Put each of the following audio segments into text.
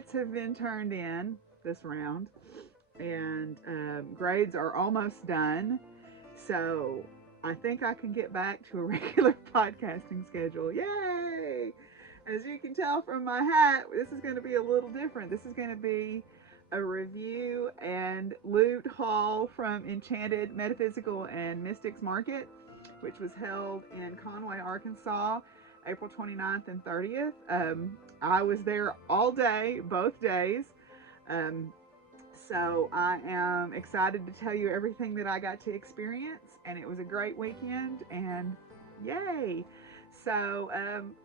edits have been turned in this round, and grades are almost done. So I think I can get back to a regular podcasting schedule. Yay! As you can tell from my hat, this is going to be a little different. This is going to be a review and loot haul from Enchanted, Metaphysical, and Mystics Market, which was held in Conway, Arkansas, April 29th and 30th. I was there all day, both days. Um, so I am excited to tell you everything that I got to experience, and it was a great weekend, and yay! So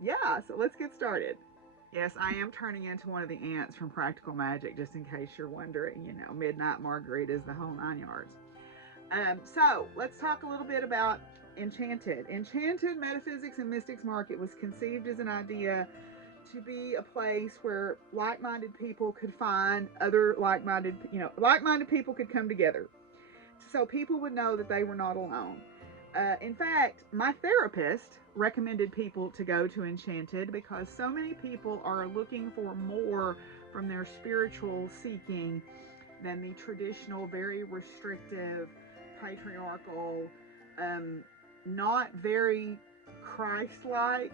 yeah, so let's get started. Yes, I am turning into one of the ants from Practical Magic, just in case you're wondering. You know, Midnight Margaritas, the whole 9 yards. So let's talk a little bit about Enchanted. Enchanted Metaphysics and Mystics Market was conceived as an idea to be a place where like-minded people could find other like-minded people could come together, so people would know that they were not alone. In fact, my therapist recommended people to go to Enchanted because so many people are looking for more from their spiritual seeking than the traditional, very restrictive, patriarchal, not very Christ-like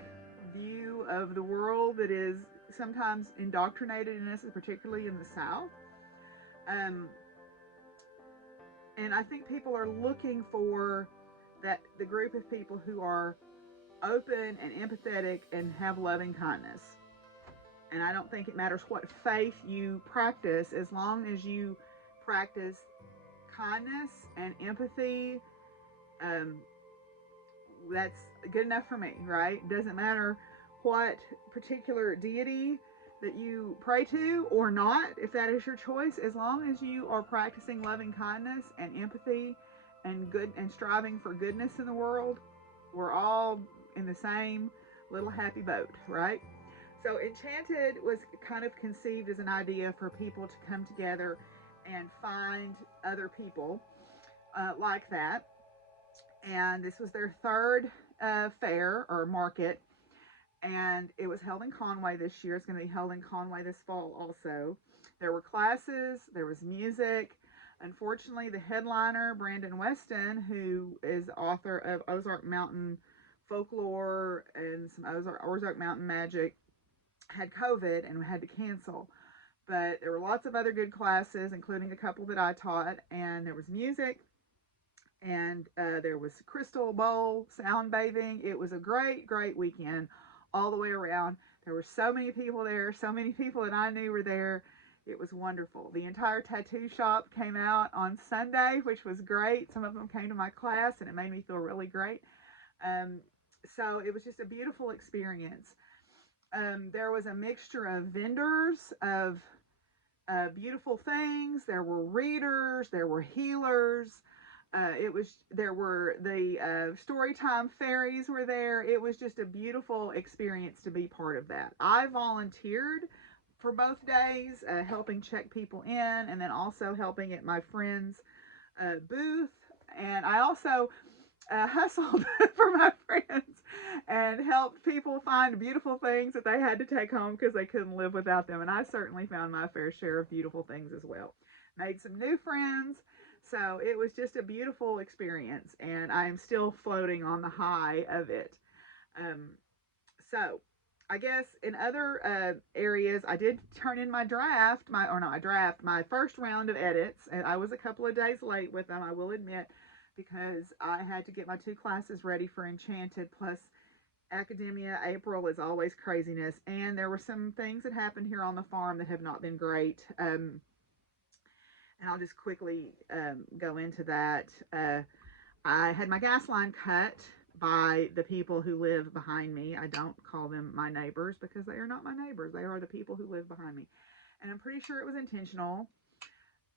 view of the world that is sometimes indoctrinated in us, particularly in the South. And I think people are looking for the group of people who are open and empathetic and have loving kindness. And I don't think it matters what faith you practice, as long as you practice kindness and empathy. That's good enough for me, right? It doesn't matter what particular deity that you pray to or not, if that is your choice, as long as you are practicing loving kindness and empathy and good and striving for goodness in the world, we're all in the same little happy boat, right? So Enchanted was kind of conceived as an idea for people to come together and find other people like that. And this was their third fair or market, and it was held in Conway this year. It's going to be held in Conway this fall also. There were classes, there was music. Unfortunately, the headliner, Brandon Weston, who is author of Ozark Mountain Folklore and some Ozark Mountain Magic, had COVID and had to cancel. But there were lots of other good classes, including a couple that I taught, and there was music, and there was crystal bowl, sound bathing. It was a great, great weekend all the way around. There were so many people there, so many people that I knew were there. It was wonderful. The entire tattoo shop came out on Sunday, which was great. Some of them came to my class, and it made me feel really great. So it was just a beautiful experience. There was a mixture of vendors of beautiful things. There were readers, there were healers. There were the Storytime fairies were there. It was just a beautiful experience to be part of that. I volunteered for both days, helping check people in, and then also helping at my friend's booth. And I also hustled for my friends and helped people find beautiful things that they had to take home because they couldn't live without them. And I certainly found my fair share of beautiful things as well. Made some new friends. So it was just a beautiful experience, and I am still floating on the high of it. So I guess in other areas, I did turn in my my first round of edits, and I was a couple of days late with them, I will admit, because I had to get my 2 classes ready for Enchanted, plus academia. April is always craziness, and there were some things that happened here on the farm that have not been great. And I'll just quickly go into that. I had my gas line cut by the people who live behind me. I don't call them my neighbors because they are not my neighbors. They are the people who live behind me. And I'm pretty sure it was intentional.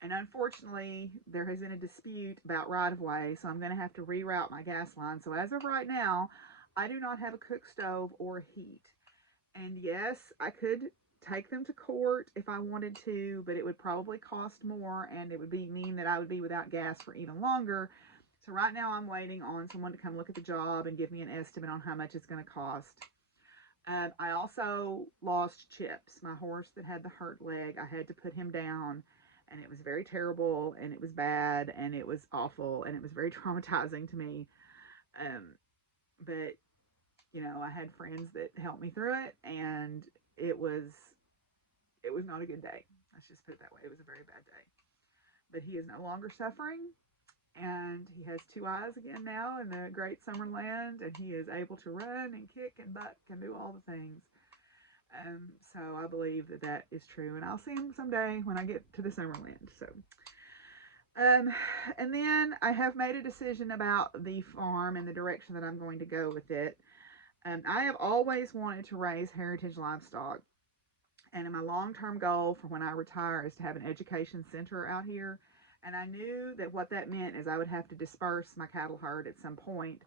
And unfortunately, there has been a dispute about right-of-way, so I'm going to have to reroute my gas line. So as of right now, I do not have a cook stove or heat. And yes, I could take them to court if I wanted to, but it would probably cost more, and it would mean that I would be without gas for even longer. So right now I'm waiting on someone to come look at the job and give me an estimate on how much it's going to cost. I also lost Chips, my horse that had the hurt leg. I had to put him down, and it was very terrible, and it was bad, and it was awful, and it was very traumatizing to me. Um, but I had friends that helped me through it, and it was it was not a good day. Let's just put it that way. It was a very bad day. But he is no longer suffering, and he has two eyes again now in the great summer land, and he is able to run and kick and buck and do all the things. So I believe that that is true, and I'll see him someday when I get to the Summerland. Um, and then I have made a decision about the farm and the direction that I'm going to go with it. I have always wanted to raise heritage livestock, and my long-term goal for when I retire is to have an education center out here. And I knew that what that meant is I would have to disperse my cattle herd at some point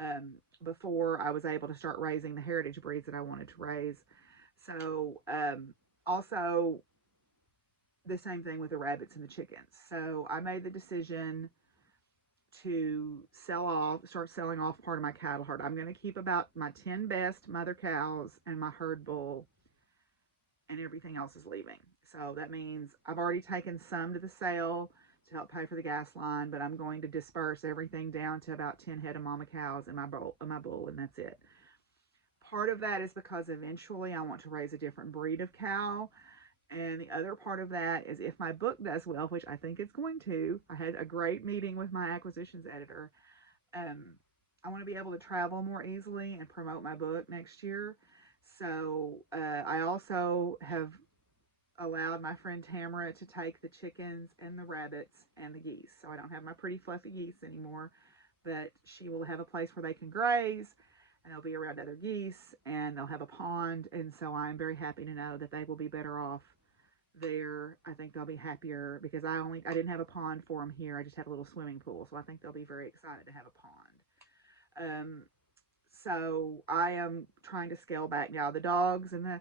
um, before I was able to start raising the heritage breeds that I wanted to raise. So, also the same thing with the rabbits and the chickens. So I made the decision to start selling off part of my cattle herd. I'm going to keep about my 10 best mother cows and my herd bull, and everything else is leaving. So that means I've already taken some to the sale to help pay for the gas line, but I'm going to disperse everything down to about 10 head of mama cows and my bull, and that's it. Part of that is because eventually I want to raise a different breed of cow. And the other part of that is if my book does well, which I think it's going to. I had a great meeting with my acquisitions editor. Um, I want to be able to travel more easily and promote my book next year. So I also have allowed my friend Tamara to take the chickens and the rabbits and the geese. So I don't have my pretty fluffy geese anymore, but she will have a place where they can graze, and they'll be around other geese, and they'll have a pond. And so I'm very happy to know that they will be better off there. I think they'll be happier because I didn't have a pond for them here. I just had a little swimming pool, so I think they'll be very excited to have a pond. So I am trying to scale back now. The dogs and the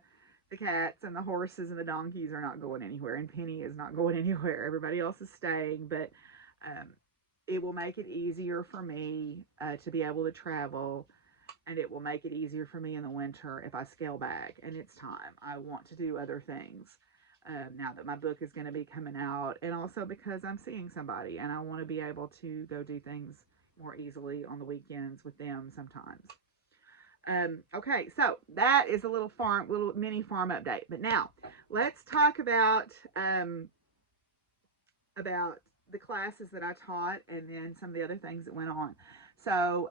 cats and the horses and the donkeys are not going anywhere, and Penny is not going anywhere. Everybody else is staying, but um, it will make it easier for me to be able to travel, and it will make it easier for me in the winter if I scale back. And it's time. I want to do other things now that my book is going to be coming out, and also because I'm seeing somebody, and I want to be able to go do things more easily on the weekends with them sometimes. Okay, so that is a little mini farm update. But now let's talk about the classes that I taught, and then some of the other things that went on. So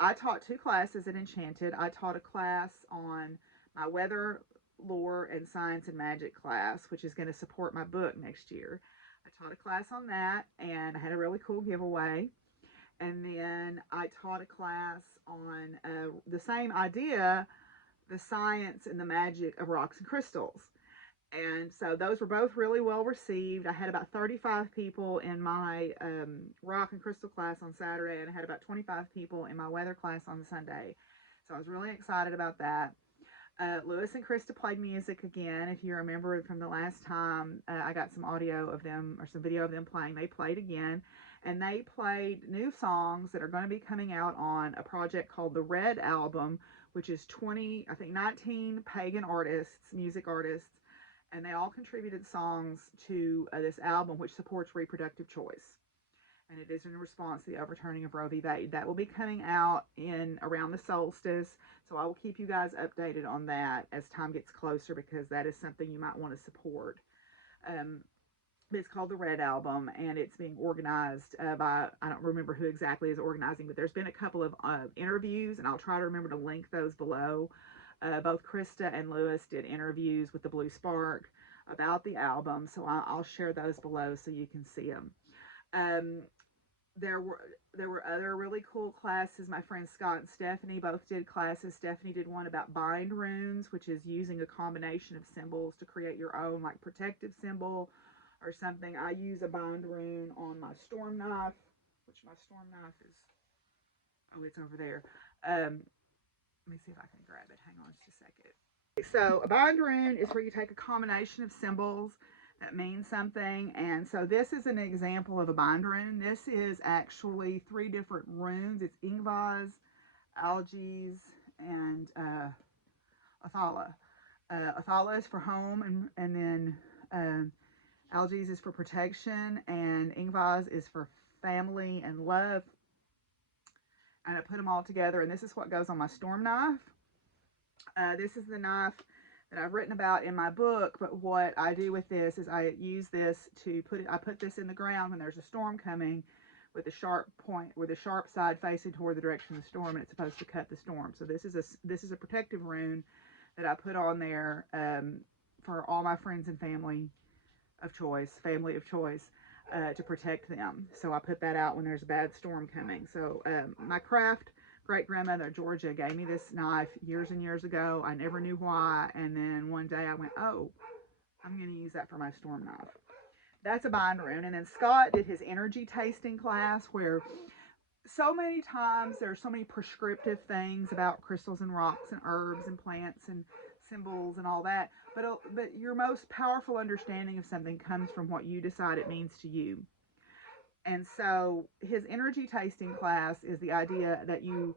I taught two classes at Enchanted. I taught a class on my weather, lore, and science and magic class, which is going to support my book next year. I taught a class on that, and I had a really cool giveaway. And then I taught a class on the same idea, the science and the magic of rocks and crystals. And so those were both really well received. I had about 35 people in my rock and crystal class on Saturday, and I had about 25 people in my weather class on Sunday. So I was really excited about that. Lewis and Krista played music again. If you remember from the last time, I got some audio of them or some video of them playing. They played again, and they played new songs that are going to be coming out on a project called the Red Album, which is 19 pagan artists, music artists, and they all contributed songs to this album, which supports reproductive choice. And it is in response to the overturning of Roe v. Wade. That will be coming out in around the solstice, so I will keep you guys updated on that as time gets closer, because that is something you might want to support. But it's called the Red Album, and it's being organized by, I don't remember who exactly is organizing, but there's been a couple of interviews, and I'll try to remember to link those below. Both Krista and Lewis did interviews with the Blue Spark about the album, so I'll share those below so you can see them. There were other really cool classes. My friends Scott and Stephanie both did classes. Stephanie did one about bind runes, which is using a combination of symbols to create your own like protective symbol or something. I use a bind rune on my storm knife, which my storm knife is, oh, it's over there. Let me see if I can grab it. Hang on just a second. So a bind rune is where you take a combination of symbols that mean something. And so this is an example of a bind rune. This is actually 3 different runes. It's Ingvaz, Algiz, and Athala. Athala is for home, and then Algiz is for protection, and Ingvaz is for family and love. And I put them all together, and this is what goes on my storm knife. This is the knife that I've written about in my book, but what I do with this is I use this to I put this in the ground when there's a storm coming, with the sharp point, with the sharp side facing toward the direction of the storm, and it's supposed to cut the storm. So this is a protective rune that I put on there for all my friends and family of choice, to protect them. So I put that out when there's a bad storm coming. So my craft great grandmother Georgia gave me this knife years and years ago. I never knew why, and then one day I went, oh, I'm going to use that for my storm knife. That's a bind rune. And then Scott did his energy tasting class, where so many times there's so many prescriptive things about crystals and rocks and herbs and plants and symbols and all that, but your most powerful understanding of something comes from what you decide it means to you. And so his energy tasting class is the idea that you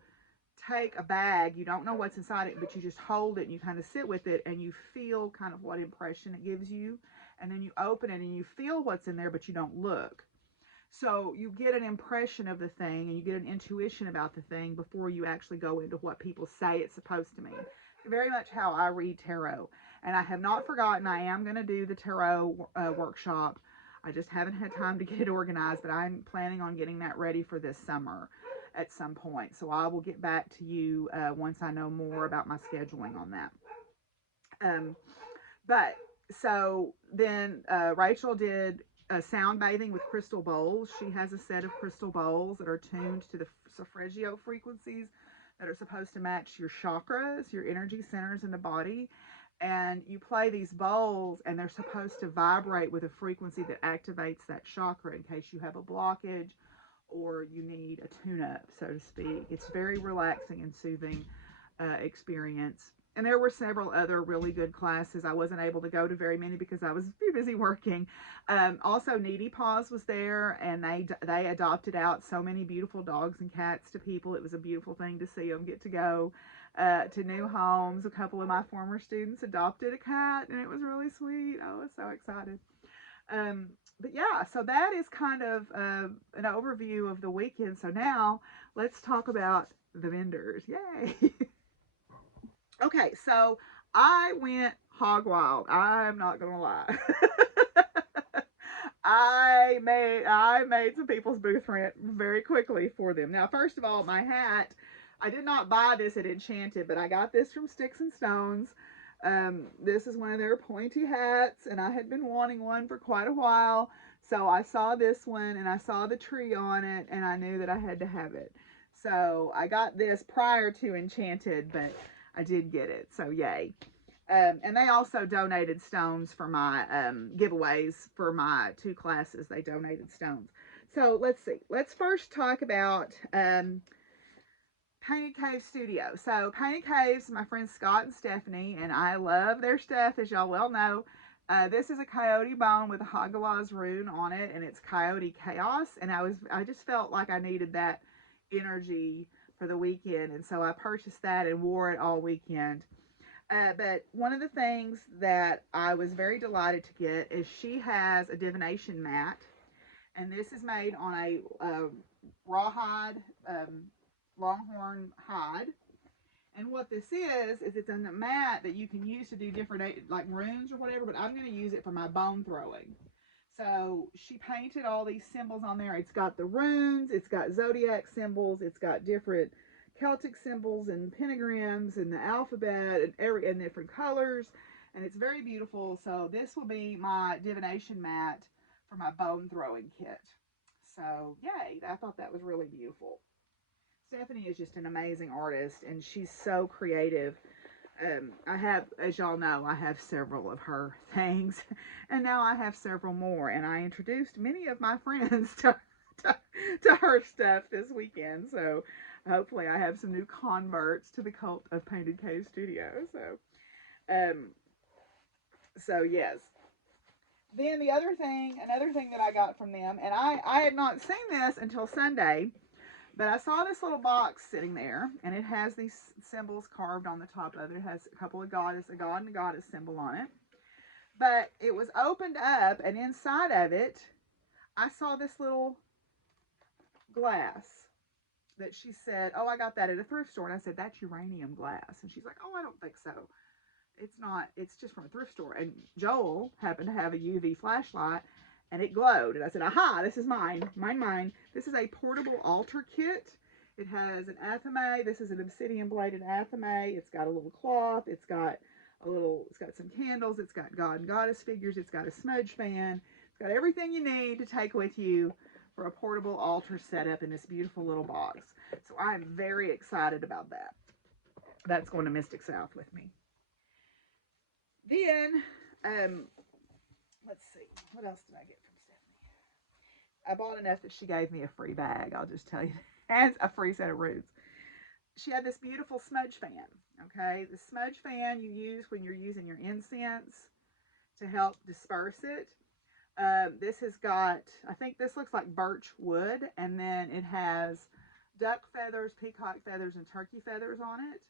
take a bag, you don't know what's inside it, but you just hold it and you kind of sit with it and you feel kind of what impression it gives you. And then you open it and you feel what's in there, but you don't look. So you get an impression of the thing and you get an intuition about the thing before you actually go into what people say it's supposed to mean. Very much how I read tarot. And I have not forgotten, I am going to do the tarot workshop. I just haven't had time to get it organized, but I'm planning on getting that ready for this summer at some point. So I will get back to you once I know more about my scheduling on that. But so then Rachel did sound bathing with crystal bowls. She has a set of crystal bowls that are tuned to the solfeggio frequencies that are supposed to match your chakras, your energy centers in the body. And you play these bowls and they're supposed to vibrate with a frequency that activates that chakra in case you have a blockage or you need a tune-up, so to speak. It's very relaxing and soothing experience. And there were several other really good classes. I wasn't able to go to very many because I was too busy working. Also, Needy Paws was there, and they adopted out so many beautiful dogs and cats to people. It was a beautiful thing to see them get to go to new homes. A couple of my former students adopted a cat, and it was really sweet. I was so excited. But yeah, so that is kind of an overview of the weekend. So now let's talk about the vendors. Yay! Okay, so I went hog wild. I'm not gonna lie. I made some people's booth rent very quickly for them. Now, first of all, my hat, I did not buy this at Enchanted, but I got this from Sticks and Stones. This is one of their pointy hats, and I had been wanting one for quite a while. So I saw this one, and I saw the tree on it, and I knew that I had to have it. So I got this prior to Enchanted, but I did get it. So yay. And they also donated stones for my giveaways for my 2 classes. They donated stones. So let's see. Let's first talk about Painted Cave Studio. So Painted Caves, my friends Scott and Stephanie, and I love their stuff, as y'all well know. This is a coyote bone with a Hagalaz rune on it, and it's Coyote Chaos. And I just felt like I needed that energy for the weekend, and so I purchased that and wore it all weekend. But one of the things that I was very delighted to get is she has a divination mat, and this is made on a rawhide, longhorn hide. And what this is it's a mat that you can use to do different, like runes or whatever, but I'm going to use it for my bone throwing. So she painted all these symbols on there. It's got the runes, it's got zodiac symbols, it's got different Celtic symbols and pentagrams and the alphabet and different colors, and it's very beautiful. So this will be my divination mat for my bone throwing kit. So yay, I thought that was really beautiful. Stephanie is just an amazing artist, and she's so creative. I have, as y'all know, I have several of her things, and now I have several more, and I introduced many of my friends to her stuff this weekend, so hopefully I have some new converts to the cult of Painted Cave Studio. So yes. Then another thing that I got from them, and I had not seen this until Sunday, But I saw this little box sitting there, and it has these symbols carved on the top of it. It has a couple of a god and a goddess symbol on it. But it was opened up, and inside of it, I saw this little glass that she said, "Oh, I got that at a thrift store." And I said, "That's uranium glass." And she's like, "Oh, I don't think so. It's not. It's just from a thrift store." And Joel happened to have a UV flashlight, and it glowed. And I said, "Aha, this is mine. Mine. This is a portable altar kit. It has an athame. This is an obsidian bladed athame. It's got a little cloth. It's got some candles. It's got god and goddess figures. It's got a smudge fan. It's got everything you need to take with you for a portable altar setup in this beautiful little box. So I'm very excited about that. That's going to Mystic South with me. Then, let's see, what else did I get from Stephanie? I bought enough that she gave me a free bag, I'll just tell you, and a free set of roots. She had this beautiful smudge fan, okay? The smudge fan you use when you're using your incense to help disperse it. This has got, I think this looks like birch wood, and then it has duck feathers, peacock feathers, and turkey feathers on it.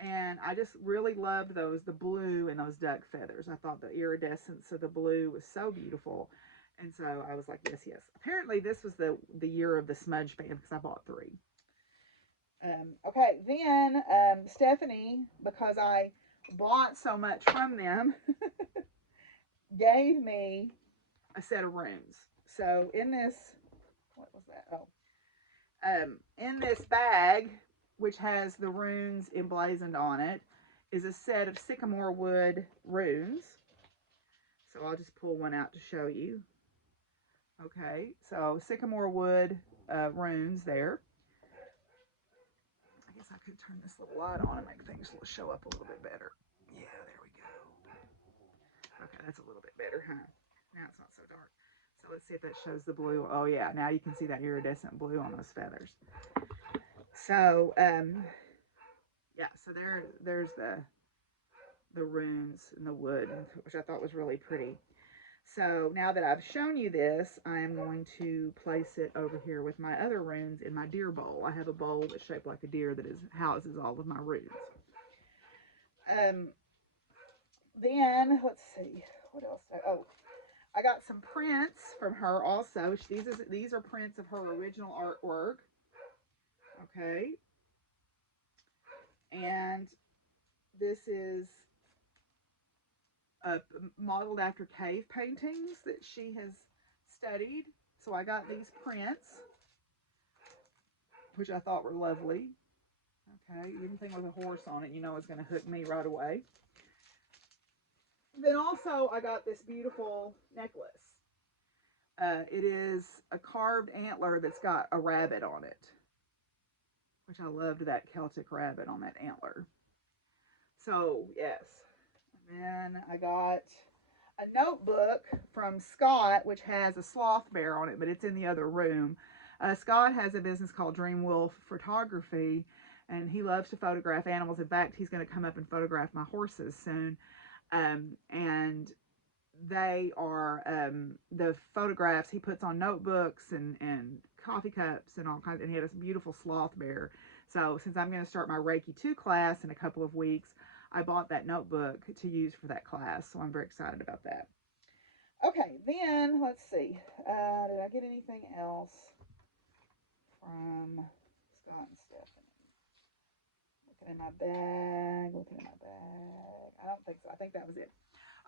And I just really loved the blue and those duck feathers. I thought the iridescence of the blue was so beautiful. And so I was like, yes. Apparently this was the year of the smudge fan because I bought 3. Okay, then Stephanie, because I bought so much from them, gave me a set of runes. So in this, what was that? Oh, in this bag, which has the runes emblazoned on it, is a set of sycamore wood runes. So I'll just pull one out to show you. Okay, so sycamore wood runes there. I guess I could turn this little light on and make things show up a little bit better. Yeah, there we go. Okay, that's a little bit better, huh? Now it's not so dark. So let's see if that shows the blue. Oh yeah, now you can see that iridescent blue on those feathers. So, yeah, so there's the runes and the wood, which I thought was really pretty. So now that I've shown you this, I am going to place it over here with my other runes in my deer bowl. I have a bowl that's shaped like a deer that houses all of my runes. Then, let's see, what else? I got some prints from her also. These are prints of her original artwork. Okay. And this is modeled after cave paintings that she has studied. So I got these prints, which I thought were lovely. Okay, anything with a horse on it, you know, is going to hook me right away. Then also I got this beautiful necklace. It is a carved antler that's got a rabbit on it, which I loved that Celtic rabbit on that antler. So, yes. And then I got a notebook from Scott, which has a sloth bear on it, but it's in the other room. Scott has a business called Dream Wolf Photography, and he loves to photograph animals. In fact, he's going to come up and photograph my horses soon. And they are the photographs he puts on notebooks and coffee cups and all kinds. And he had a beautiful sloth bear. So since I'm going to start my Reiki 2 class in a couple of weeks, I bought that notebook to use for that class. So I'm very excited about that. Okay, then let's see. Did I get anything else from Scott and Stephanie? Looking in my bag. I don't think so. I think that was it.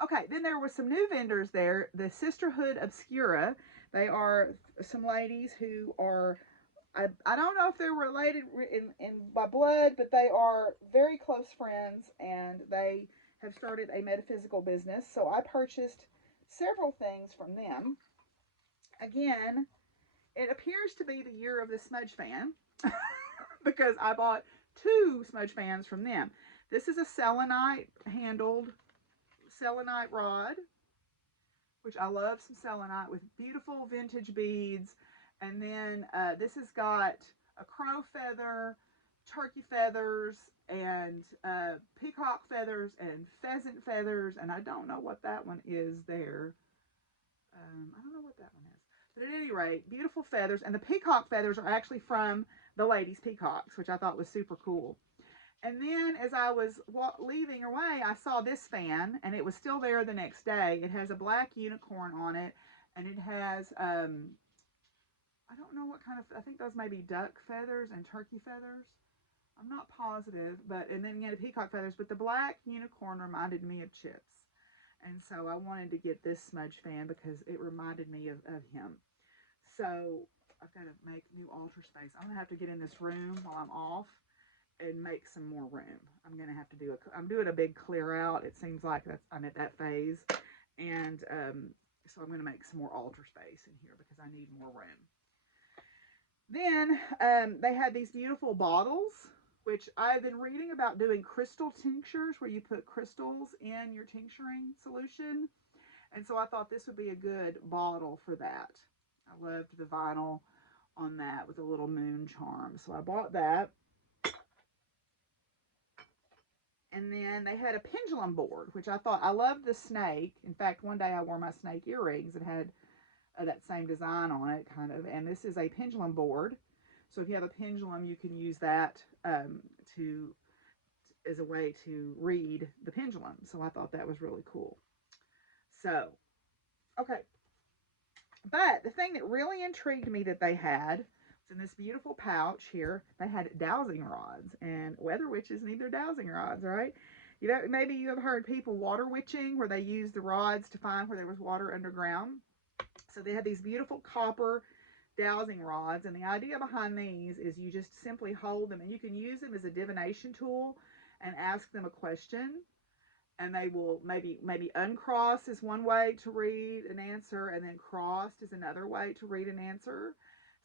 Okay, then there were some new vendors there. The Sisterhood Obscura. They are some ladies who are, I don't know if they're related in by blood, but they are very close friends, and they have started a metaphysical business. So I purchased several things from them. Again, it appears to be the year of the smudge fan because I bought 2 smudge fans from them. This is a selenite handled selenite rod, which I love some selenite with beautiful vintage beads. And then this has got a crow feather, turkey feathers, and peacock feathers, and pheasant feathers. And I don't know what that one is there. I don't know what that one is. But at any rate, beautiful feathers. And the peacock feathers are actually from the ladies' peacocks, which I thought was super cool. And then as I was leaving away, I saw this fan, and it was still there the next day. It has a black unicorn on it, and it has, I don't know what kind of, I think those may be duck feathers and turkey feathers. I'm not positive, but, and then, the peacock feathers, but the black unicorn reminded me of Chips. And so I wanted to get this smudge fan because it reminded me of him. So I've got to make new altar space. I'm going to have to get in this room while I'm off and make some more room. I'm going to have to I'm doing a big clear out. It seems like I'm at that phase. And so I'm going to make some more altar space in here because I need more room. Then they had these beautiful bottles, which I've been reading about doing crystal tinctures where you put crystals in your tincturing solution. And so I thought this would be a good bottle for that. I loved the vinyl on that with a little moon charm. So I bought that. And then they had a pendulum board, which I thought, I loved the snake. In fact, one day I wore my snake earrings and had that same design on it, kind of. And this is a pendulum board. So if you have a pendulum, you can use that as a way to read the pendulum. So I thought that was really cool. So, okay. But the thing that really intrigued me that they had was in this beautiful pouch here. They had dowsing rods, and weather witches need their dowsing rods, right? You know, maybe you have heard people water witching, where they use the rods to find where there was water underground. So they had these beautiful copper dowsing rods, and the idea behind these is you just simply hold them, and you can use them as a divination tool and ask them a question, and they will maybe uncross is one way to read an answer, and then crossed is another way to read an answer.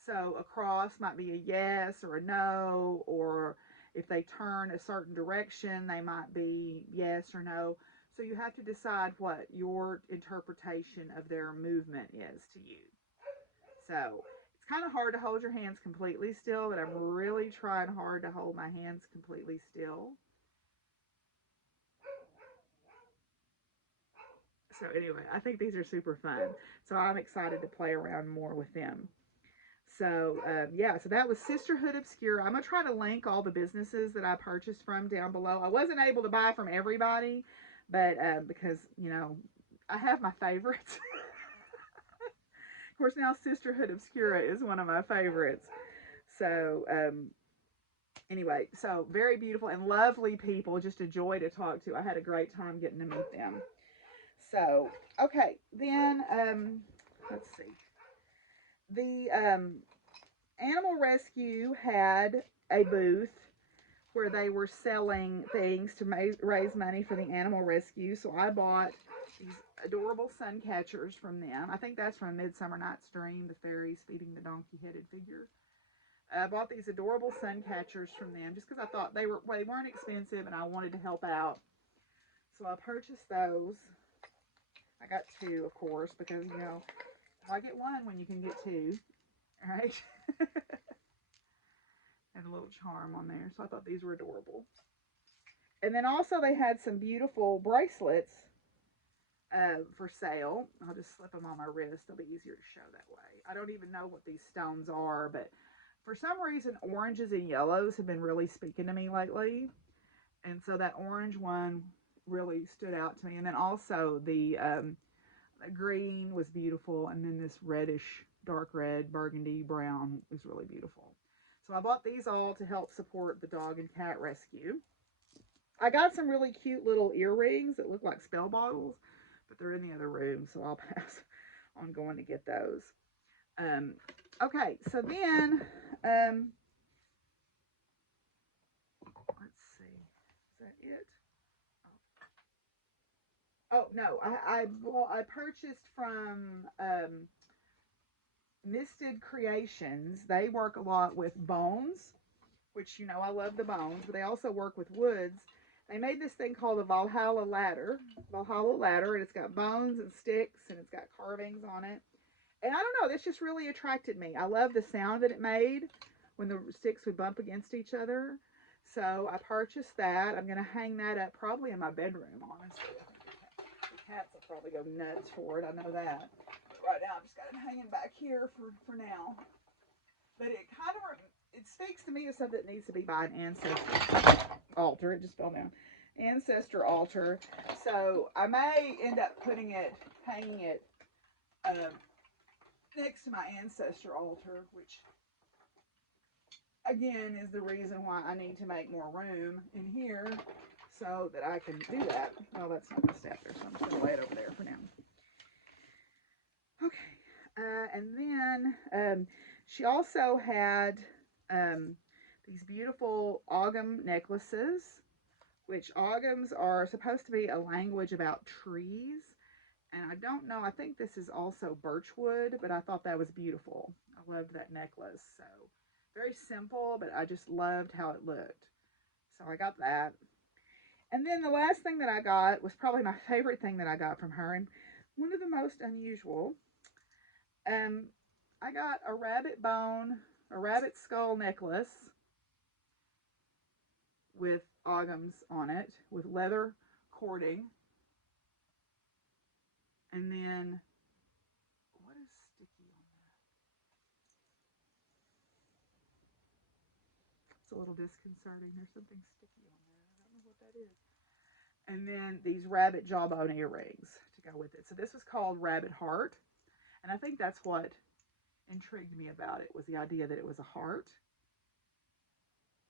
So a cross might be a yes or a no, or if they turn a certain direction, they might be yes or no. So you have to decide what your interpretation of their movement is to you. So it's kind of hard to hold your hands completely still, but I'm really trying hard to hold my hands completely still. So anyway, I think these are super fun. So I'm excited to play around more with them. So yeah, so that was Sisterhood Obscura. I'm going to try to link all the businesses that I purchased from down below. I wasn't able to buy from everybody, but because, I have my favorites. Of course, now Sisterhood Obscura is one of my favorites. So anyway, so very beautiful and lovely people, just a joy to talk to. I had a great time getting to meet them. So, okay, then let's see. The Animal Rescue had a booth where they were selling things to raise money for the animal rescue. So I bought these adorable sun catchers from them. I think that's from Midsummer Night's Dream, the fairies feeding the donkey-headed figure. I bought these adorable sun catchers from them just because I thought they weren't expensive and I wanted to help out. So I purchased those. I got two, of course, because, why get one when you can get two, right? And a little charm on there. So I thought these were adorable. And then also they had some beautiful bracelets for sale. I'll just slip them on my wrist. They'll be easier to show that way. I don't even know what these stones are, but for some reason, oranges and yellows have been really speaking to me lately. And so that orange one really stood out to me. And then also the green was beautiful. And then this reddish, dark red, burgundy brown was really beautiful. So I bought these all to help support the dog and cat rescue. I got some really cute little earrings that look like spell bottles, but they're in the other room, so I'll pass on going to get those. Okay, so then, let's see, is that it? Oh no, I purchased from Mysted Creations. They work a lot with bones, which, I love the bones, but they also work with woods. They made this thing called a Valhalla ladder, and it's got bones and sticks, and it's got carvings on it. And I don't know, this just really attracted me. I love the sound that it made when the sticks would bump against each other. So I purchased that. I'm going to hang that up probably in my bedroom, honestly. The cats will probably go nuts for it. I know that. right now. I've just got it hanging back here for now. But it kind of it speaks to me as something that needs to be by an ancestor altar. It just fell down. Ancestor altar. So I may end up hanging it next to my ancestor altar, which again is the reason why I need to make more room in here so that I can do that. Well, that's not going to stay up there, so I'm just going to lay it over there for now. Okay, and then she also had these beautiful ogam necklaces, which ogams are supposed to be a language about trees. And I don't know, I think this is also birchwood, but I thought that was beautiful. I loved that necklace. So very simple, but I just loved how it looked. So I got that. And then the last thing that I got was probably my favorite thing that I got from her, and one of the most unusual. I got a rabbit skull necklace with ogams on it, with leather cording. And then, what is sticky on that? It's a little disconcerting. There's something sticky on there. I don't know what that is. And then these rabbit jawbone earrings to go with it. So this was called Rabbit Heart. And I think that's what intrigued me about it, was the idea that it was a heart.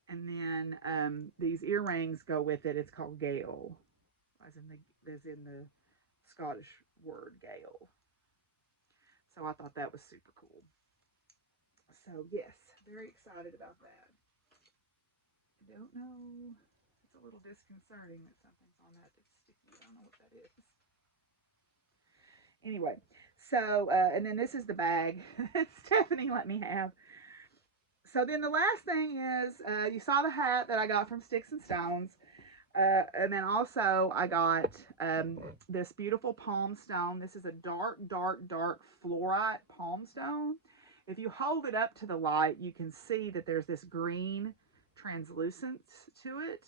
And then these earrings go with it. It's called Gale, as in the Scottish word Gale. So I thought that was super cool. So yes, very excited about that. I don't know. It's a little disconcerting that something's on that that's sticky. I don't know what that is. Anyway, so, and then this is the bag that Stephanie let me have. So then the last thing is, you saw the hat that I got from Sticks and Stones. And then also I got this beautiful palm stone. This is a dark, dark, dark fluorite palm stone. If you hold it up to the light, you can see that there's this green translucence to it.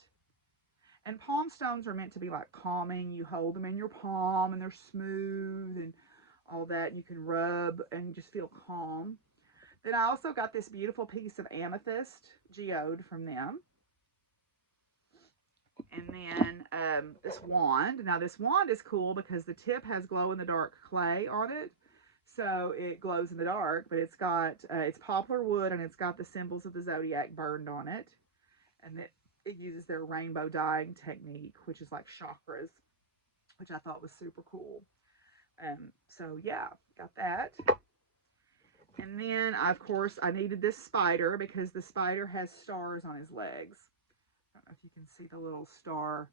And palm stones are meant to be like calming. You hold them in your palm and they're smooth and all that. You can rub and just feel calm. Then I also got this beautiful piece of amethyst geode from them. And then this wand. Now this wand is cool because the tip has glow-in-the-dark clay on it. So it glows in the dark, but it's got, it's poplar wood and it's got the symbols of the zodiac burned on it. And it uses their rainbow dyeing technique, which is like chakras, which I thought was super cool. So yeah, got that. And then, of course, I needed this spider because the spider has stars on his legs. I don't know if you can see the little star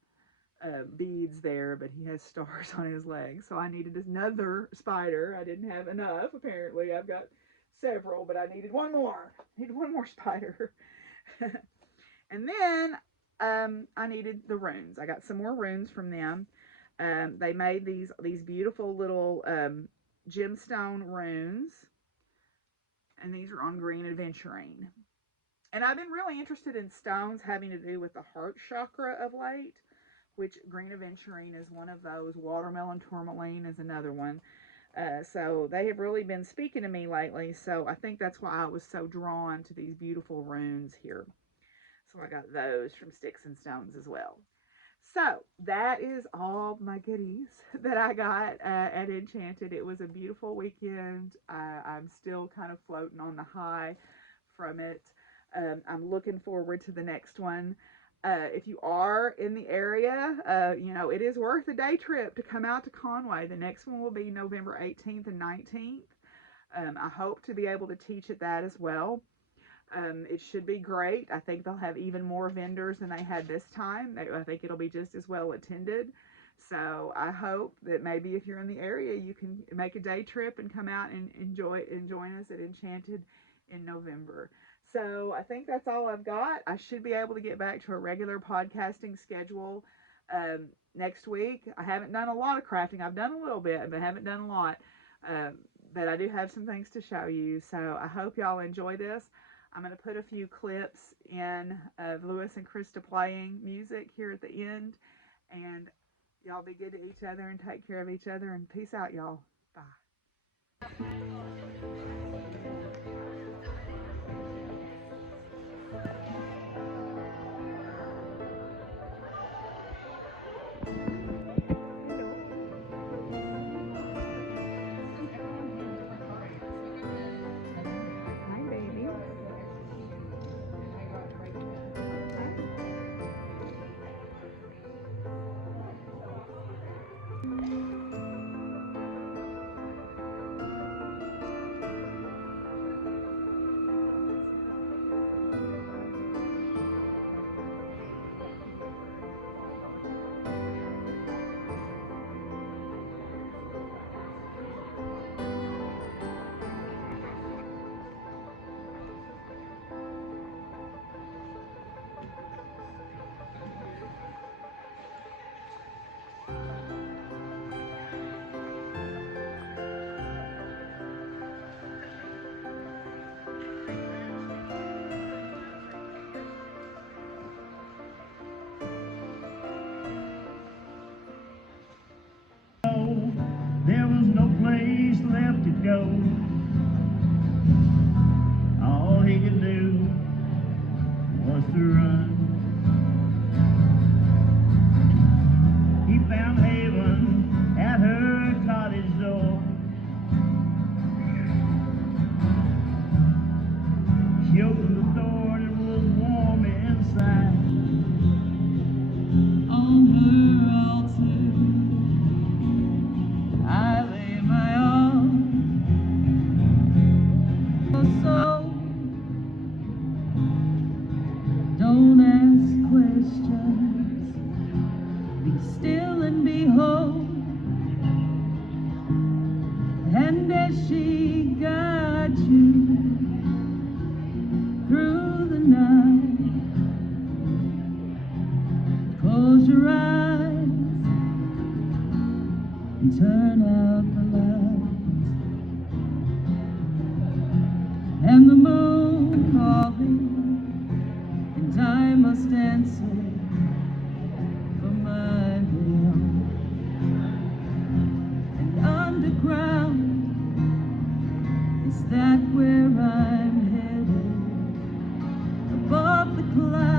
beads there, but he has stars on his legs. So I needed another spider. I didn't have enough, apparently. I've got several, but I needed one more. I needed one more spider. And then I needed the runes. I got some more runes from them. They made these beautiful little gemstone runes. And these are on green aventurine. And I've been really interested in stones having to do with the heart chakra of late, which green aventurine is one of those. Watermelon tourmaline is another one. So they have really been speaking to me lately. So I think that's why I was so drawn to these beautiful runes here. So I got those from Sticks and Stones as well. So that is all my goodies that I got at Enchanted. It was a beautiful weekend. I'm still kind of floating on the high from it. I'm looking forward to the next one. If you are in the area, you know, it is worth a day trip to come out to Conway. The next one will be November 18th and 19th. I hope to be able to teach at that as well. It should be great. I think they'll have even more vendors than they had this time. I think it'll be just as well attended. So I hope that maybe if you're in the area, you can make a day trip and come out and join us at Enchanted in November. So I think that's all I've got. I should be able to get back to a regular podcasting schedule next week. I haven't done a lot of crafting. I've done a little bit, but I haven't done a lot. But I do have some things to show you. So I hope y'all enjoy this. I'm going to put a few clips in of Lewis and Krista playing music here at the end. And y'all be good to each other and take care of each other. And peace out, y'all. Bye. Hi, baby. There was no place left to go. All he could do was to run. He found haven at her cottage door. She opened the door and it was warm inside. On her altar I lay my all. So don't ask questions, be still and behold. And as she guides you through the night, close your eyes and turn out the lights. And the moon calling, and I must answer for my will. And underground, is that where I'm headed? Above the clouds.